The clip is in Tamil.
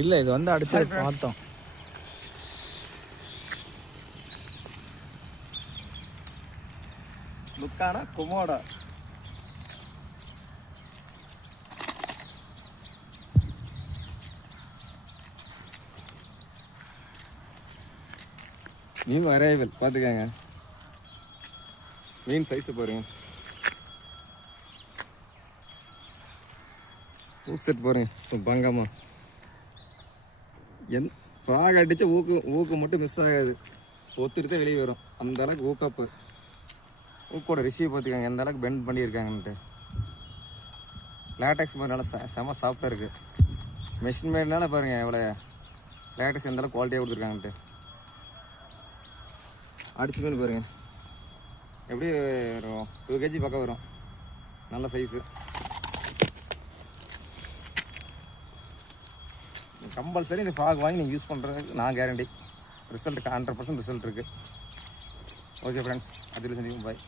இல்லை இது வந்து அடிச்சு பார்த்தோம். லுக்கானா கொமோடா. நியூ அரைவல் பார்த்துக்கங்க. மீன் சைஸு பாருங்க. ஊக்கு செட் பாருங்க. ஸோ பங்கம்மா ஃப்ராக் அடித்தா ஊக்கு மட்டும் மிஸ் ஆகாது. ஒத்துட்டு வெளியே வரும். அந்த அளவுக்கு ஊக்கப்பு. ஊக்கோட ரிசீவ் பார்த்துக்கோங்க எந்த அளவுக்கு பெண்ட் பண்ணியிருக்காங்கன்ட்டு. லேட்டக்ஸ் மாதிரி நல்லா செம சாஃப்டாக இருக்குது. மெஷின் மேட்னால பாருங்கள் எவ்வளோ லேட்டக்ஸ் எந்த அளவுக்கு குவாலிட்டியாக கொடுத்துருக்காங்கன்ட்டு. அடிச்சு மீன் பாருங்கள் எப்படி வரும். 2 kg பக்கம் வரும். நல்ல சைஸு. கம்பல்சரி இந்த ஃப்ராக் வாங்கி நீங்கள் யூஸ் பண்ணுறதுக்கு நான் கேரண்டி. ரிசல்ட் 100% ரிசல்ட் இருக்குது. ஓகே ஃப்ரெண்ட்ஸ், அதில் சந்திப்போம். பாய்.